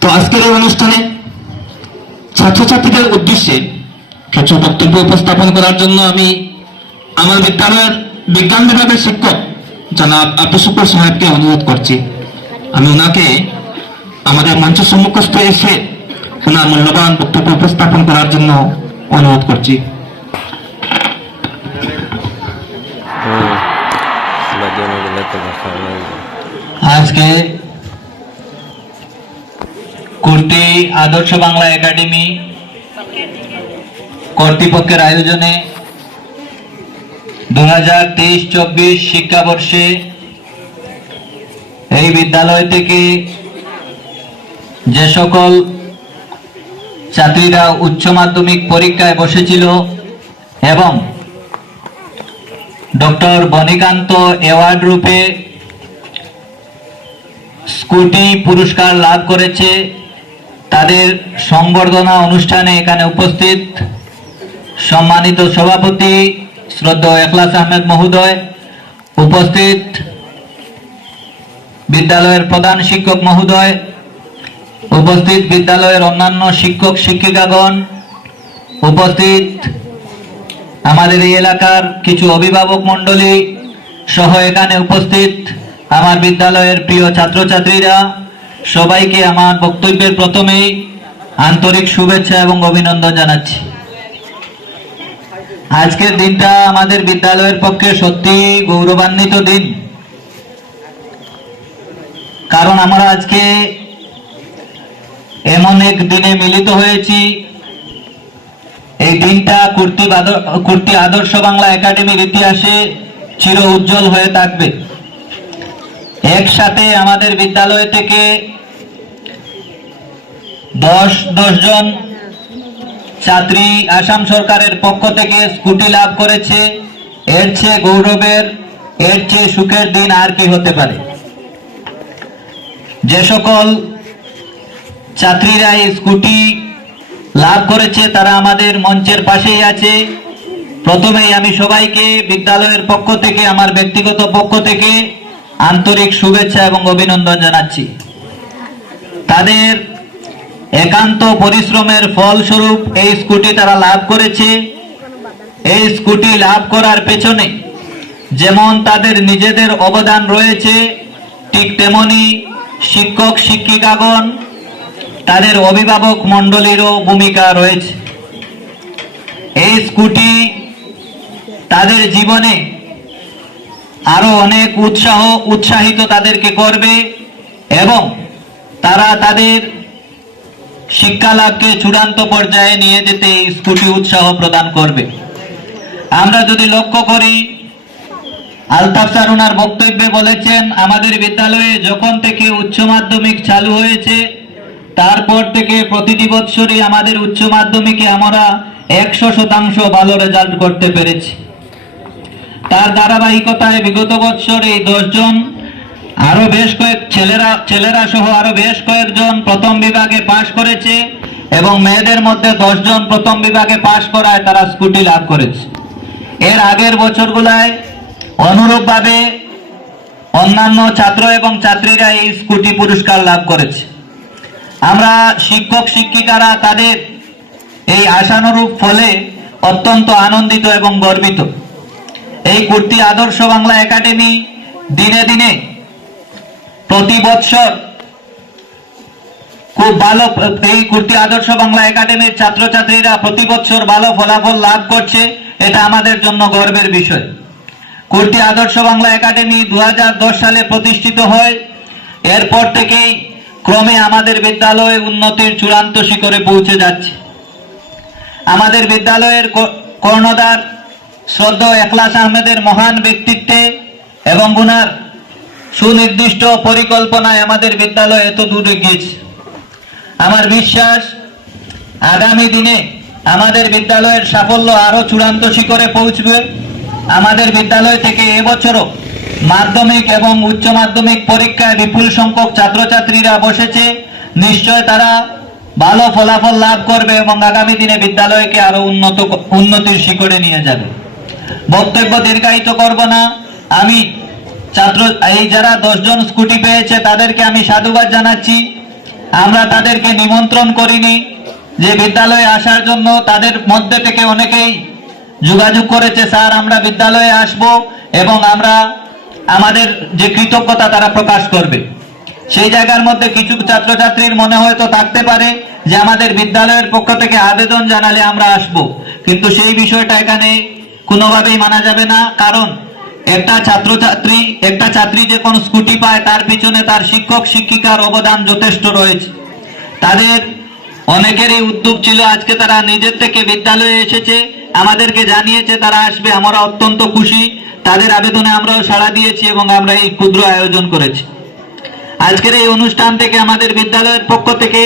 তো আজকের এই অনুষ্ঠানে ছাত্রছাত্রীদের উদ্দেশ্যে কিছু বক্তব্য উপস্থাপন করার জন্য আমি আমার বিদ্যালয়ের বিজ্ঞান বিভাগের শিক্ষক জনাব আব্দুল শুকুর সাহেবকে অনুরোধ করছি। আমি ওনাকে আমাদের মঞ্চ সম্মুখস্থ এসে ওনার মূল্যবান বক্তব্য উপস্থাপন করার জন্য অনুরোধ করছি। আজকে কুর্তি, আদর্শ বাংলা একাডেমি, কর্তৃপক্ষের আয়োজনে দু হাজার তেইশ চব্বিশ শিক্ষাবর্ষে এই বিদ্যালয় থেকে যে সকল ছাত্রীরা উচ্চ মাধ্যমিক পরীক্ষায় বসেছিল এবং ডক্টর বনিকান্ত অ্যাওয়ার্ড রূপে স্কুটি পুরস্কার লাভ করেছে তাদের সংবর্ধনা অনুষ্ঠানে এখানে উপস্থিত সম্মানিত সভাপতি শ্রদ্ধা এখলাস আহমেদ মহোদয়, উপস্থিত বিদ্যালয়ের প্রধান শিক্ষক মহোদয়, উপস্থিত বিদ্যালয়ের অন্যান্য শিক্ষক শিক্ষিকাগণ, উপস্থিত আমাদের এই এলাকার কিছু অভিভাবক মণ্ডলী সহ এখানে উপস্থিত আমার বিদ্যালয়ের প্রিয় ছাত্রছাত্রীরা সবাইকে আমার বক্তব্যের প্রথমেই আন্তরিক শুভেচ্ছা এবং অভিনন্দন জানাচ্ছি। আজকের দিনটা আমাদের বিদ্যালয়ের পক্ষে সত্যি গৌরবান্বিত দিন। কারণ আমরা আজকে এমন এক দিনে মিলিত হয়েছি। এই দিনটা কুর্তি কুর্তি আদর্শ বাংলা একাডেমির ইতিহাসে চির উজ্জ্বল হয়ে থাকবে। একসাথে আমাদের বিদ্যালয় থেকে দশ দশ জন ছাত্রী আসাম সরকারের পক্ষ থেকে স্কুটি লাভ করেছে। এর চেয়ে গৌরবের, এর চেয়ে সুখের দিন আর কি হতে পারে? যে সকল ছাত্রীরা এই স্কুটি লাভ করেছে, তারা আমাদের মঞ্চের পাশেই আছে। প্রথমেই আমি সবাইকে বিদ্যালয়ের পক্ষ থেকে, আমার ব্যক্তিগত পক্ষ থেকে আন্তরিক শুভেচ্ছা এবং অভিনন্দন জানাচ্ছি। তাদের একান্ত পরিশ্রমের ফলস্বরূপ এই স্কুটি তারা লাভ করেছে। এই স্কুটি লাভ করার পেছনে যেমন তাদের নিজেদের অবদান রয়েছে, ঠিক তেমনি শিক্ষক শিক্ষিকাগণ, তাদের অভিভাবক মণ্ডলীরও ভূমিকা রয়েছে। এই স্কুটি তাদের জীবনে আরও অনেক উৎসাহ উৎসাহিত তাদেরকে করবে এবং তারা তাদের শিক্ষা লাভকে চূড়ান্ত পর্যায়ে নিয়ে যেতে স্কুটি উৎসাহ প্রদান করবে। আমরা যদি লক্ষ্য করি, আলতাফ স্যার ওনার বক্তব্যে বলেছেন, আমাদের বিদ্যালয়ে যখন থেকে উচ্চ মাধ্যমিক চালু হয়েছে, তারপর থেকে প্রতিটি বৎসরই আমাদের উচ্চ মাধ্যমিকে আমরা একশো শতাংশ ভালো রেজাল্ট করতে পেরেছি। তার ধারাবাহিকতায় বিগত বৎসর দশজন আরও বেশ কয়েক ছেলেরা ছেলেরা সহ আরও বেশ কয়েকজন প্রথম বিভাগে পাশ করেছে এবং মেয়েদের মধ্যে দশজন প্রথম বিভাগে পাশ করায় তারা স্কুটি লাভ করেছে। এর আগের বছরগুলায় অনুরূপভাবে অন্যান্য ছাত্র এবং ছাত্রীরা এই স্কুটি পুরস্কার লাভ করেছে। আমরা শিক্ষক, শিক্ষিকারা তাদের এই আশানুরূপ ফলে অত্যন্ত আনন্দিত এবং গর্বিত। এই কুর্তি আদর্শ বাংলা একাডেমি দিনে দিনে প্রতি বৎসর খুব ভালো এই কুর্তি আদর্শ বাংলা একাডেমির ছাত্রছাত্রীরা প্রতি বছর ভালো ফলাফল লাভ করছে, এটা আমাদের জন্য গর্বের বিষয়। কুর্তি আদর্শ বাংলা একাডেমি দু হাজার দশ সালে প্রতিষ্ঠিত হয়, এরপর থেকেই ক্রমে আমাদের বিদ্যালয়ে উন্নতির চূড়ান্ত শিখরে পৌঁছে যাচ্ছে। আমাদের বিদ্যালয়ের কর্ণধার শ্রদ্ধ এখলাস আহমেদের মহান ব্যক্তিত্বে এবং গুনার সুনির্দিষ্ট পরিকল্পনায় আমাদের বিদ্যালয় এত দূরে গিয়েছে আমার বিশ্বাস, আগামী দিনে আমাদের বিদ্যালয়ের সাফল্য আরও চূড়ান্ত শিখরে পৌঁছবে। আমাদের বিদ্যালয় থেকে এবছরও মাধ্যমিক এবং উচ্চ মাধ্যমিক পরীক্ষায় বিপুল সংখ্যক ছাত্রছাত্রীরা বসেছে। নিশ্চয় তারা ভালো ফলাফল লাভ করবে এবং আগামী দিনে বিদ্যালয়কে আরও উন্নত উন্নতির শিখরে নিয়ে যাবে। বক্তব্য দীর্ঘায়িত করব না। আমি ছাত্র এই যারা দশজন স্কুটি পেয়েছে, তাদেরকে আমি সাধুবাদ জানাচ্ছি। আমরা তাদেরকে নিমন্ত্রণ করিনি যে বিদ্যালয়ে আসার জন্য। তাদের মধ্যে থেকে অনেকেই যোগাযোগ করেছে, স্যার, আমরা বিদ্যালয়ে আসব এবং আমরা আমাদের যে কৃতজ্ঞতা তারা প্রকাশ করবে। সেই জায়গার মধ্যে কিছু ছাত্রছাত্রীর মনে হয়তো থাকতে পারে যে আমাদের বিদ্যালয়ের পক্ষ থেকে আবেদন জানালে আমরা আসব। কিন্তু সেই বিষয়টা এখানে কোনোভাবেই মানা যাবে না। কারণ একটা ছাত্রছাত্রী, একটা ছাত্রী যে কোন স্কুটি পায়, তার পিছনে তার শিক্ষক, শিক্ষিকার অবদান যথেষ্ট রয়েছে। তাদের অনেকেরই উদ্যোগ ছিল, আজকে তারা নিজের থেকে বিদ্যালয়ে এসেছে, আমাদেরকে জানিয়েছে, তারা আসবে, আমরা অত্যন্ত খুশি। তাদের আবেদনে আমরাও সাড়া দিয়েছি এবং আমরা এই ক্ষুদ্র আয়োজন করেছি। আজকের এই অনুষ্ঠান থেকে আমাদের বিদ্যালয়ের পক্ষ থেকে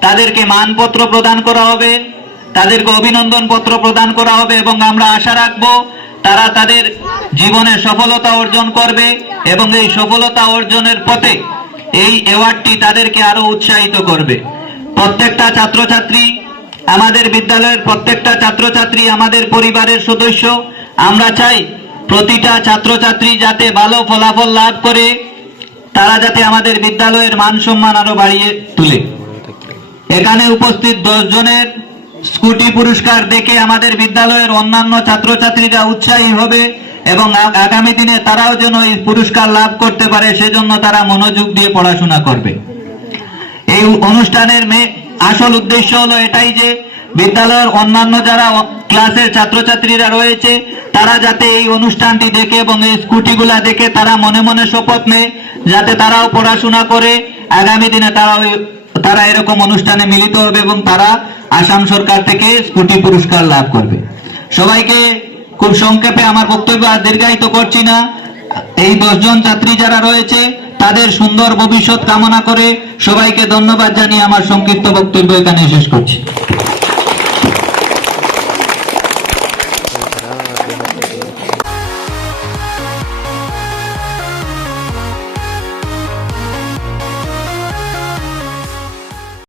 তাদেরকে মানপত্র প্রদান করা হবে। তাদেরকে অভিনন্দন পত্র প্রদান করা হবে এবং আমরা আশা রাখব তারা তাদের জীবনে সফলতা অর্জন করবে এবং এই সফলতা অর্জনের পথে এই অ্যাওয়ার্ডটি তাদেরকে আরও উৎসাহিত করবে। প্রত্যেকটা ছাত্রছাত্রী, আমাদের বিদ্যালয়ের প্রত্যেকটা ছাত্রছাত্রী, আমাদের পরিবারের সদস্য, আমরা চাই প্রতিটা ছাত্রছাত্রী যাতে ভালো ফলাফল লাভ করে, তারা যাতে আমাদের বিদ্যালয়ের মান সম্মান আরও বাড়িয়ে তুলে। এখানে উপস্থিত দশ জনের স্কুটি পুরস্কার দেখে আমাদের বিদ্যালয়ের অন্যান্য ছাত্রছাত্রীরা উৎসাহী হবে এবং আগামী দিনে তারাও যেন এই পুরস্কার লাভ করতে পারে, সেজন্য তারা মনোযোগ দিয়ে পড়াশোনা করবে। এই অনুষ্ঠানের আসল উদ্দেশ্য হলো এটাই যে, বিদ্যালয়ের অন্যান্য যারা ক্লাসের ছাত্রছাত্রীরা রয়েছে, তারা যাতে এই অনুষ্ঠানটি দেখে এবং এই স্কুটিগুলা দেখে তারা মনে মনে শপথ নেয়, যাতে তারাও পড়াশোনা করে, আগামী দিনে তারা তারা এরকম অনুষ্ঠানে মিলিত হবে এবং তারা আসাম সরকার থেকে স্কুটি পুরস্কার লাভ করবে। সবাইকে খুব সংক্ষেপে আমার বক্তব্য আর দীর্ঘায়িত করছি না। এই দশজন ছাত্রী যারা রয়েছে, তাদের সুন্দর ভবিষ্যৎ কামনা করে সবাইকে ধন্যবাদ জানিয়ে আমার সংক্ষিপ্ত বক্তব্য এখানে শেষ করছি।